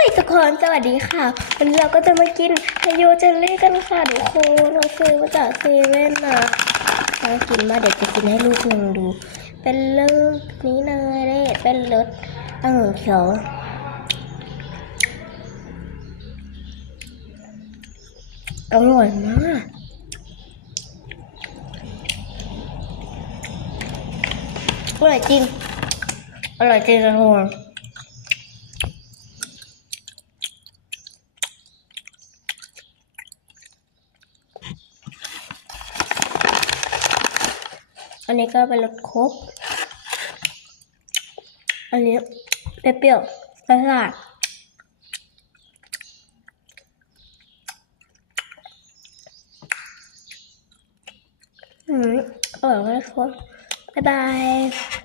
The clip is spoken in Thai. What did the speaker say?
ทุกคนสวัสดีค่ะวันนี้เราก็จะมากินไฮโยเจลลี่กันค่ะทุกคนเราซื้อมาจากเซเว่นนะน่ากินมากเดี๋ยวจะกินให้ลูกหนึ่งดูเป็นลูกนี้เลยได้เป็นรสองุ่นเขียวอร่อยมากอร่อยจริงอร่อยจริงทุกคนอันนี้ก็เป็นรสโค้กอันนี้เปรี้ยวๆซ่าอร่อยมากทุกคนบ๊ายบาย